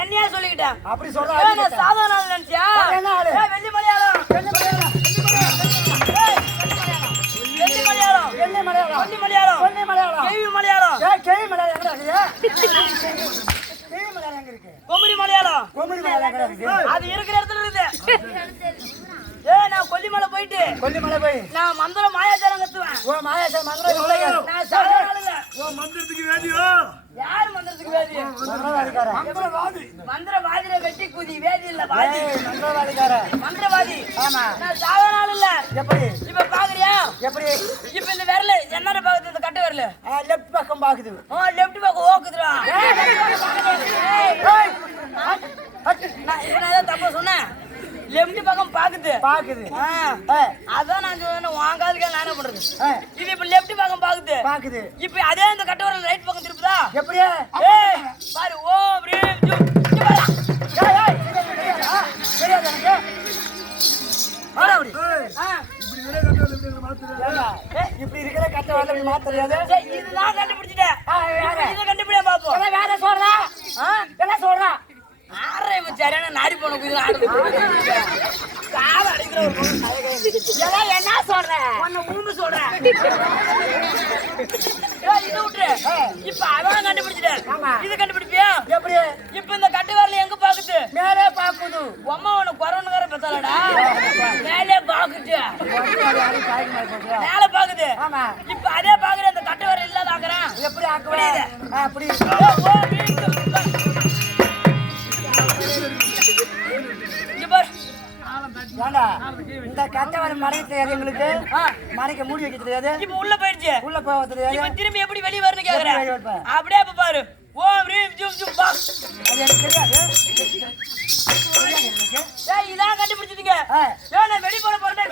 என்னையா சொல்லிக்கிட்டேன் அப்படி சொல்ற சாதாரண நினைச்சியா வெள்ளி மலையாளம் கொமரி மலையாளம் அது இருக்கிற இடத்துல இருக்குது. நான் கொல்லிமலை போயிட்டு நான் மந்திரம் மாயாச்சாரம் கத்துவேன். மந்திரத்துக்கு வேதியோ யாரு மந்திரத்துக்கு வேதி? மந்திரவாதியில வெட்டி குதி வேதி இல்ல வாதி மந்திரவாதி. நான் சாதாரண இல்ல. எப்படி இப்ப பாக்குறியா? எப்படி இப்ப இந்த விரல என்ன பாக்குது? இந்த கட்ட விரல லெப்ட் பக்கம் பாக்குது. லெப்ட் பக்கம் ஓக்குதுடா. நான் தப்பா சொன்னேன். லெப்ட் பக்கம் பாக்குது. அதான் நான் வாங்காதுக்கு நான் என்ன பண்றது? இது இப்ப லெப்ட் பக்கம் பாக்குது. இப்ப அதே இந்த கட்ட விரல் ரைட் பக்கம் திருப்புதா? எப்படியா? பாரு ஓம் ரீம் ஜூம். இப்படி இருக்கிற கட்ட விரல் மாத்த தெரியாது. இதுதான் கண்டுபிடிச்சிட்டேன். இதை கண்டுபிடியா பாப்போம். வேற சொல்றா என்ன சொல்றா? ஆறரை சரியான நாரி போன என்ன சொல்றேன்? சொல்றேன் இது விட்டுரு. இப்ப அதான் கண்டுபிடிச்சிட்டேன். இது கண்டுபிடிப்பியா? எப்படி இப்ப இந்த கட்டு வரல எங்க பாக்குது? மேலே பாக்குது. அம்மா உனக்கு கொரோனா வேற பெத்தாலடா. மேலே பாக்குது. மேலே பாக்குது. இப்ப அதே பாக்குற அந்த கட்டு வரல இல்லாத ஆக்குறேன். எப்படி ஆக்குறேன்? அப்படி இந்த கட்டவரை மறைக்க தெரியாது எங்களுக்கு. மறைக்க மூடி வைக்க தெரியாது. இப்ப உள்ள போயிடுச்சு. உள்ள போக தெரியாது. இப்ப திரும்பி எப்படி வெளிய வரணும் கேக்குறேன். அப்படியே இப்ப பாரு. ஓம் ரீம் ஜூம் ஜூம் பா. அது எனக்கு தெரியாது. ஏய் இதான் கண்டுபிடிச்சிட்டீங்க. நான் வெளிய போற போறேன்.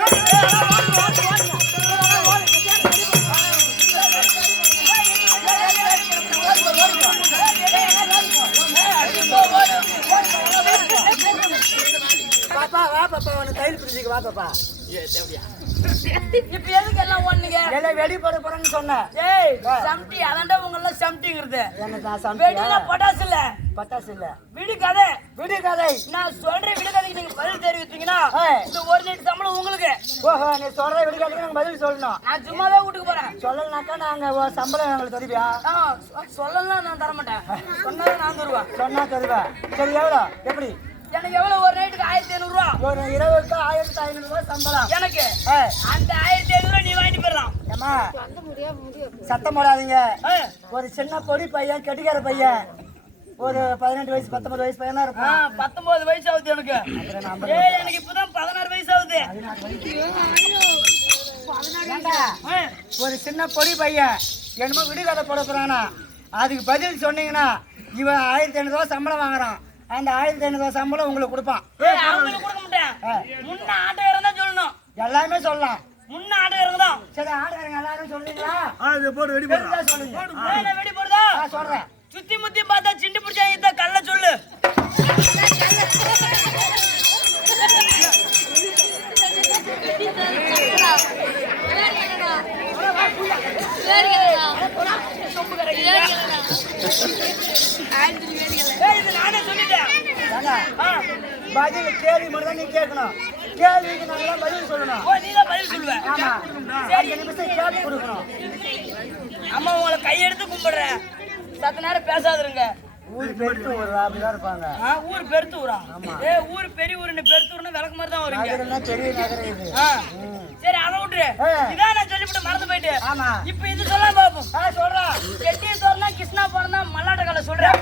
பாப்பா வா பாப்பா உன்னை கையில் பிடிச்சிக்க வா பாப்பா. இப்ப எதுக்கு எல்லாம் ஒண்ணுங்க? எல்லாம் வெடி போட போறேன்னு சொன்னேன். ஏய் சம்டி அதான்டா உங்க எல்லாம் சம்டிங்கிறது. என்ன சம்டி? வெடினா பட்டாசு இல்ல. பட்டாசு இல்ல. விடு கதை. விடு கதை. நான் சொல்ற விடு கதைக்கு நீங்க பதில் தெரிவிச்சீங்கன்னா இந்த ஒரு நைட் சம்பளம் உங்களுக்கு. ஓஹோ நீ சொல்ற விடு கதைக்கு நாங்க பதில் சொல்லணும். நான் சும்மாவே வீட்டுக்கு போறேன். சொல்லலனாக்கா நாங்க சம்பளம் எங்களுக்கு தருவியா? சொல்லலாம் நான் தர மாட்டேன். சொன்னா நான் தருவேன். சொன்னா தருவேன். சரி எவ்வளோ? எப்படி எனக்கு எவ்வளவு? ஒரு நைட்டுக்கு 1500 ரூபா. ஒரு இரவுக்கு 1500 ரூபாய் சம்பளம் எனக்கு. அந்த 1500 ரூபாய் நீ வாங்கிட்டு போயிடலாம். ஏமா சத்தம் போடாதீங்க. ஒரு சின்ன பொடி பையன் கெட்டிக்கார பையன் ஒரு 18 வயசு 19 வயசு பையனா இருக்கும். 19 வயசு ஆகுது எனக்கு. எனக்கு இப்பதான் 16 வயசு ஆகுது. ஒரு சின்ன பொடி பையன் என்னமோ விடுகதை போட போறானா, அதுக்கு பதில் சொன்னீங்கன்னா இவன் 1500 ரூபாய் சம்பளம் வாங்குறான். அந்த 1500 ரூபாய் சம்பளம் உங்களுக்கு கொடுப்பான். அவங்களுக்கு கொடுக்க மாட்டேன். முன்ன ஆட்டக்காரன் தான் சொல்லணும். எல்லாமே சொல்லலாம். முன்ன ஆட்டக்காரங்க தான். சரி ஆட்டக்காரங்க எல்லாரும் சொல்றீங்களா? போடு வெடி போடுறா. சொல்லுங்க. வெடி போடுதா? சொல்றேன். சுத்தி முத்தி பார்த்தா சிண்டு பிடிச்சா இந்த கல்ல சொல்லு. சொம்பு கரைக்கிறீங்க. இது நானே சொல்லிட்டேன். பதில் கேள்வி மட்டும் தான் நீ கேட்கணும். கேள்விக்கு நல்லா பதில் சொல்லணும். ஓ, நீதான் பதில் சொல்லுவ. ஆமா. சரி, நிமிஷம் கேட்டு கொடுக்கணும். அம்மா உங்களை கையெடுத்து கும்பிடுறேன். சத்த நேரம் பேசாதுருங்க. ஊர் பெருத்து ஊர் அப்படிதான் இருப்பாங்க. ஊர் பெருத்து ஊரா? ஊர் பெரிய ஊருன்னு பெருத்து ஊருன்னு விளக்கு மாதிரி தான் வருங்க. நகரம் பெரிய நகரம் இது. சரி, அதை விட்டுரு. இதான் நான் சொல்லிவிட்டு மறந்து போயிட்டு. ஆமா. இப்ப இது சொல்லலாம் பாப்போம். சொல்றேன். செட்டியை தோறனா கிருஷ்ணா போறனா மல்லாட்ட கலை சொல்றேன்.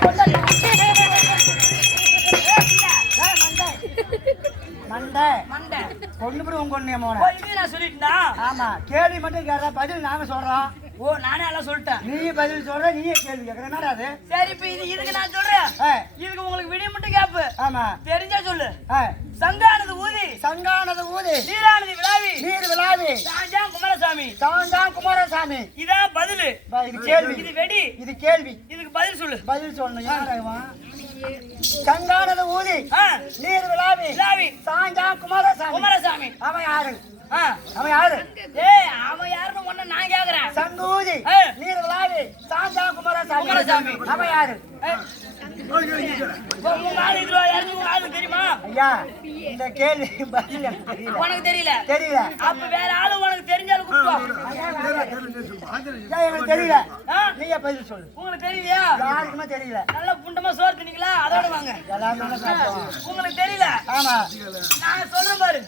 மண்டை மண்டை கொண்டு போய் உங்க ஒண்ணு மோன. இது நான் சொல்லிட்டா? ஆமா. கேள்வி மட்டும் கேட்டா பதில் நாங்க சொல்றோம். ஓ, நானே எல்லாம் சொல்லிட்டேன். நீ பதில் சொல்ற, நீயே கேள்வி கேட்கற. என்னடா அது? சரி, இப்ப இதுக்கு நான் சொல்றேன். இதுக்கு உங்களுக்கு விடிய மட்டும் கேப்பு. ஆமா. தெரிஞ்சா சொல்லு. சங்கானது ஊதி, சங்கானது ஊதி, நீரானது விழாவி, நீர் விழாவி, சாஞ்சான் குமாரசாமி, சாஞ்சான் குமாரசாமி. இதான் பதிலு. இது கேள்வி. இது வெடி. இது கேள்வி. இதுக்கு பதில் சொல்லு. பதில் சொல்லணும். யாரா சங்கானது ஊதி, நீர் விழாவி, விழாவி, சாஞ்சான் குமாரசாமி. குமாரசாமி அவன் யாரு? அவன் யாரு? அவன் யாருன்னு ஒண்ணு நான் கேக்குறேன். சங்கு ஊதி, நீர் விழாவி, சாஞ்சான் குமாரசாமி. குமாரசாமி. அவன் யாரு? உங்க ஆளு இதுல யாருன்னு உங்க ஆளு தெரியுமா? ஐயா, இந்த கேள்வி பதில் எனக்கு தெரியல. உனக்கு தெரியல? தெரியல. அப்ப வேற ஆளு உனக்கு தெரிஞ்சாலும் கூப்பிட்டு எனக்கு தெரியல. நீங்க பதில் சொல்லு. உங்களுக்கு தெரியலையா? யாருக்குமே தெரியல. நல்ல புண்டமா சோறு தின்னீங்களா? அதோட வாங்க. எல்லாமே சாப்பிடுவோம். உங்களுக்கு தெரியல? ஆமா. நான் சொல்றேன் பாரு.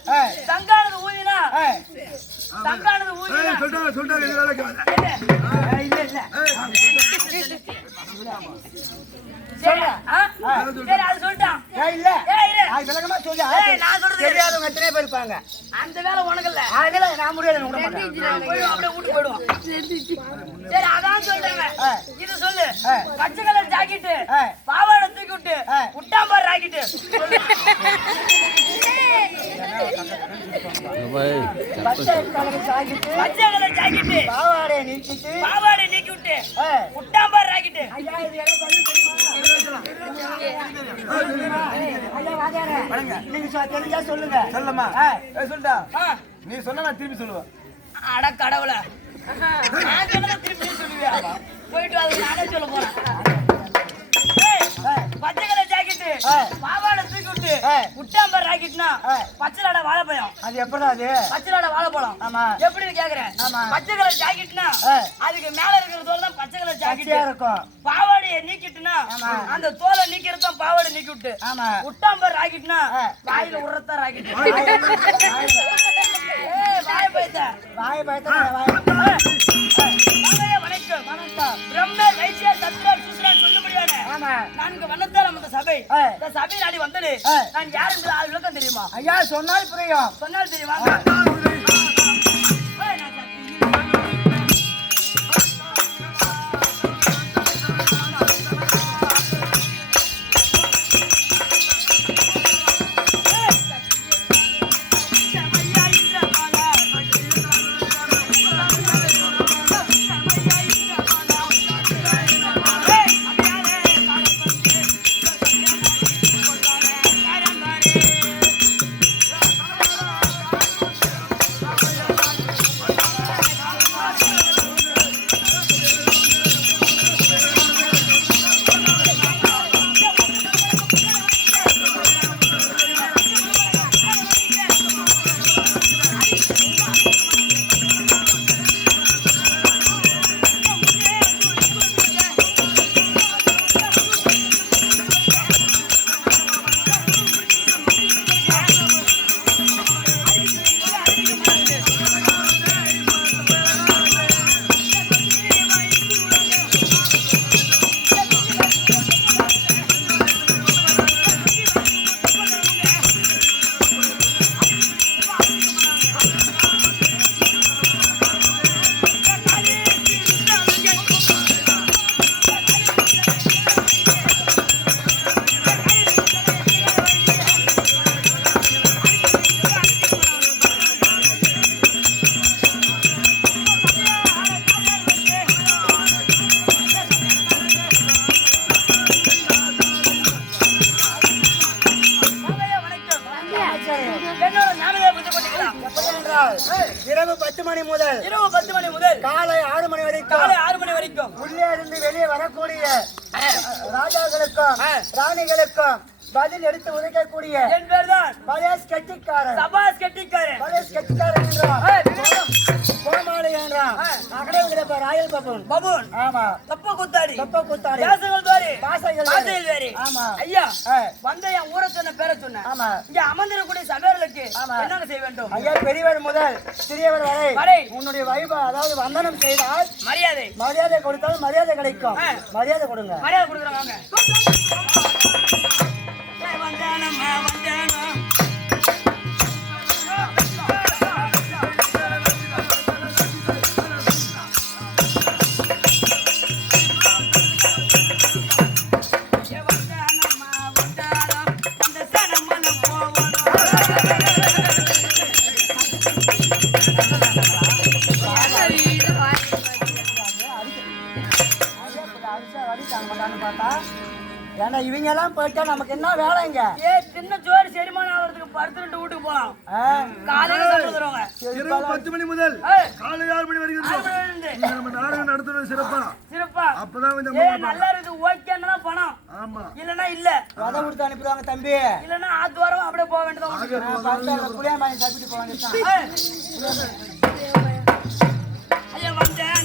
சங்கானது ஊதினா, சங்கானது ஊதினா சொல்றாங்க இல்ல இல்ல. சரி, அது சொல்லிட்டான். இல்ல. அது விளக்கமா சொல்லு. நான் சொல்றது தெரியாதவங்க எத்தனை பேர் இருப்பாங்க. அந்த வேலை உனக்கு இல்ல. அதுல நான் முடியாது. விட மாட்டேன். நான் போய் அப்படியே வீட்டுக்கு போயிடுவோம். சரி, அதான் சொல்றேங்க. இது சொல்லு. பச்சை கலர் ஜாக்கெட், பாவாடை தூக்கி விட்டு உட்டாம்பார் ராக்கெட். பச்சை கலர் ஜாக்கெட், பச்சை கலர் ஜாக்கெட், பாவாடை நீக்கிட்டு, பாவாடை நீக்கி விட்டு உட்டாம்பார் ராக்கெட். ஐயா இது எல்லாம் பதில் தெரியுமா? ஐயா வாதாரே. நீங்க தெரிஞ்சா சொல்லுங்க. சொல்லமா? சொல்லிட்டா? நீ சொன்னா நான் திருப்பி சொல்லுவேன். அட கடவுளை, நான் சொன்னதை திருப்பி சொல்லுவியா? போயிட்டு அது நானே சொல்ல போறேன். பச்சை கலர் ஜாக்கெட்டு, பாவாடை தூக்கி விட்டு உட்டாம்பர் ராக்கெட்னா பச்சைலாட வாழைப்பழம். அது எப்படா அது? பச்சைலாட வாழைப்பழம். ஆமா. எப்படின்னு கேக்குறேன். பச்சை கலர் ஜாக்கெட்னா அதுக்கு மேல இருக்கிற தோல் தான் பச்சை கலர் ஜாக்கெட் இருக்கும். பாவாடையை நீக்கிட்டுனா அந்த தோலை நீக்கிறது தான் பாவாடை நீக்கி விட்டு. ஆமா. உட்டாம்பர் ராக்கெட்னா வாயில உரத்தான் ராக்கெட். வாய பயத்த வாய பயத்த வணக்கம். வணக்கம். பிரம்ம வைசிய சத்ர சூஸ்ரன் சொல்ல முடியாது. ஆமா. நான்கு வண்ணத்தால் அந்த சபை. இந்த சபை நாடி வந்தது. நான் யார் என்று ஆள் விளக்கம் தெரியுமா? ஐயா சொன்னால் புரியும். சொன்னால் தெரியுமா? இரவு 10 மணி முதல் காலை 6 மணி வரைக்கும் வரைக்கும் உள்ளே இருந்து வெளியே வரக்கூடிய ராஜாக்களுக்கும் ராணிகளுக்கும் பதில் எடுத்து உதைக்கக்கூடிய என் பேர் தான் பலேஸ் கெட்டிக்காரன். சபாஸ் கெட்டிக்காரன். பலேஸ் கெட்டிக்காரன் என்றான். கோமாளி என்றான். அகடவிட ராயல் பபுன். பபுன். ஆமா. தப்ப குத்தாடி. தப்ப குத்தாடி. தேசங்கள் வேறு. பாசைகள் வேறு. ஆமா. ஐயா வந்த என் ஊரை சொன்ன பேரை சொன்னேன். ஆமா. இங்க அமர்ந்திருக்கக்கூடிய சபையர்களுக்கு என்ன செய்ய வேண்டும்? ஐயா பெரியவர் முதல் சிறியவர் வரை உன்னுடைய வைபவம் அதாவது வந்தனம் செய்தால் மரியாதை கொடுத்தால் மரியாதை கிடைக்கும். மரியாதை கொடுங்க. மரியாதை கொடுக்குறாங்க. ஏன்னா இவங்க எல்லாம் போயிட்டா நமக்கு என்ன வேலைங்க? சின்ன சோறு செரிமானம் ஆகிறதுக்கு படுத்துட்டு வீட்டுக்கு போலாம். காலையில சாப்பிடுறவங்க 10 மணி முதல் காலை 6 மணி வரைக்கும் நம்ம நாடகம் நடத்துறது சிறப்பா அப்பதான் நல்லா இருக்கு. ஓகேன்னா பணம். ஆமா. இல்லன்னா இல்ல வதை கொடுத்து அனுப்பிடுவாங்க தம்பி. இல்லன்னா ஆத்வாரம் அப்படியே போக வேண்டியதான். புளியாமாயி சாப்பிட்டு போக வேண்டியதான். ஐயா வந்தேன்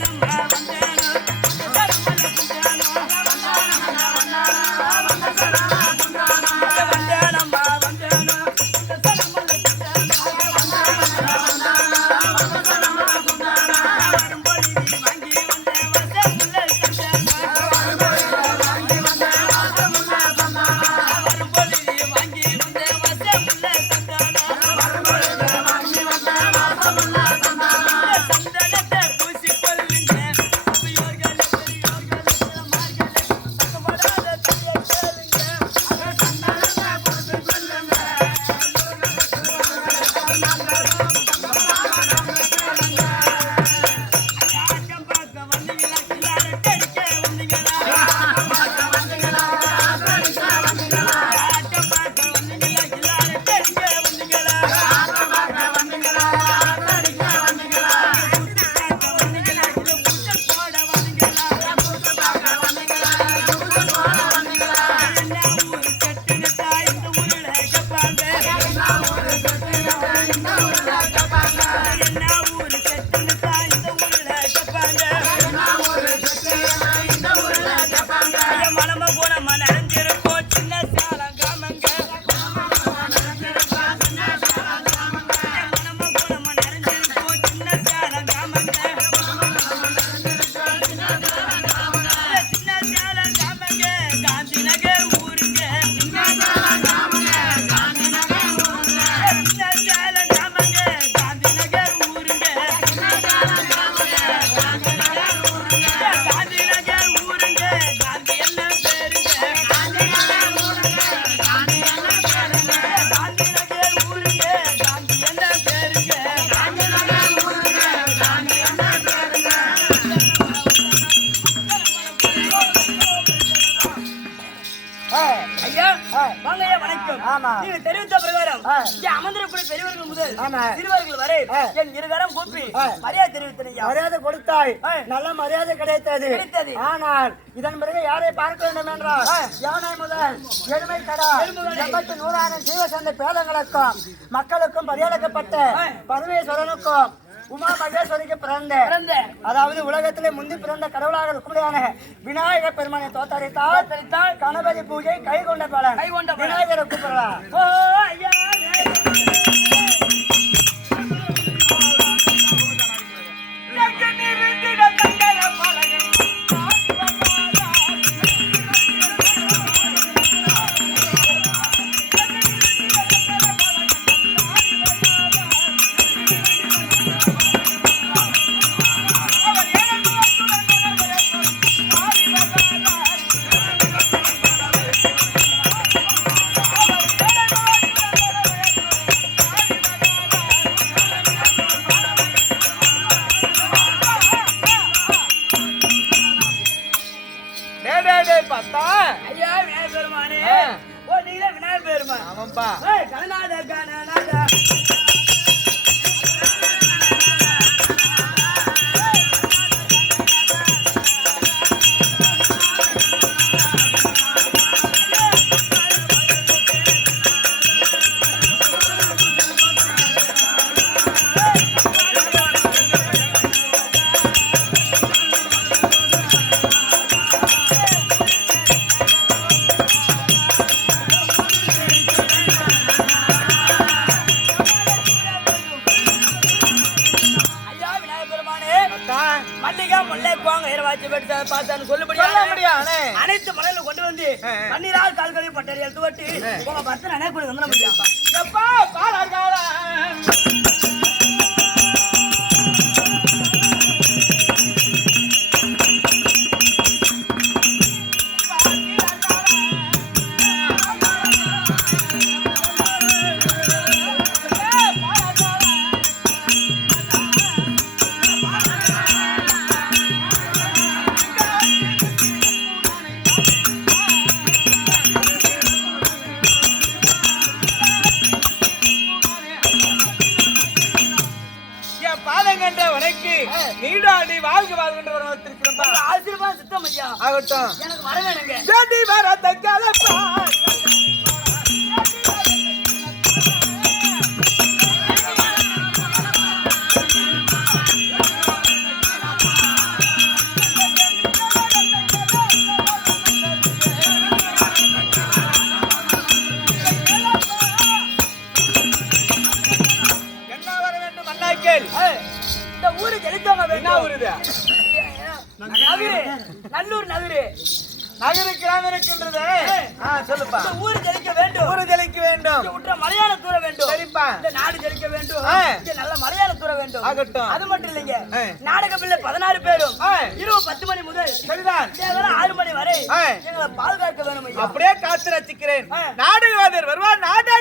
நீங்க தெரிவித்த பிரகாரம் அமர்ந்திருக்கிற பெரியவர்கள் முதல் சிறுவர்கள் வரை என் இருகரம் கூப்பி மரியாதை தெரிவித்தேன். மரியாதை கொடுத்தாய், நல்ல மரியாதை கிடைத்தது. ஆனால் இதன் பிறகு யாரை பார்க்க வேண்டும் என்றால் யானை முதல் எருமை கடா 100,000 ஜீவசந்தை பேதங்களுக்கும் மக்களுக்கும் பரியாளிக்கப்பட்ட பரமேஸ்வரனுக்கும் உமா மகேஸ்வரிக்கு பிறந்த அதாவது உலகத்திலே முந்தி பிறந்த கடவுளாக இருக்கும்படியான விநாயகர் பெருமானை தோத்தரித்தால் கணபதி பூஜை கை கொண்ட பலன். விநாயகரை கூப்பிடலாம். ஐயா விநாயகர் பெருமானே, ஓ நீங்க விநாயகர் பெருமான். ஆமாப்பா. கணநாத கணநாத மல்லிகா முல்லை கோங்க இரவாச்சி பெற்ற பாத்தான்னு சொல்ல முடியாது. அனைத்து மலையில கொண்டு வந்து பன்னீரால் கால்களை பட்டறி எடுத்து வட்டி உங்க பத்து அணை கூட வந்து முடியாது. எப்பா பாலாகாரா நீடாடி வாழ்க வாழ்கின்ற வரத்திருக்கிறோம். ஆசீர்வாதம் சித்தம் ஐயா ஆகட்டும். எனக்கு வர வேணுங்க. ஜெடி வரத கலப்பா என்ன வர வேண்டும் அண்ணாக்கேள்? இந்த ஊரு ஜெயித்தவங்க என்ன வேணும். ஊரு இது? நகரு நல்லூர் நகரு நகரு கிராமம் இருக்கின்றது. சொல்லுப்பா. இந்த ஊரு ஜெயிக்க வேண்டும். ஊரு ஜெயிக்க வேண்டும். இங்க உற்ற மலையாள தூர வேண்டும். சரிப்பா. இந்த நாடு ஜெயிக்க வேண்டும். இங்க நல்ல மலையாள தூர வேண்டும். ஆகட்டும். அது மட்டும் இல்லைங்க. நாடக பிள்ளை 16 பேரும் இரவு 10 மணி முதல் சரிதான் தேவர 6 மணி வரை எங்களை பாதுகாக்க வேணும் ஐயா. அப்படியே காத்து ரசிக்கிறேன். நாடகவாதர் வருவார். நாடக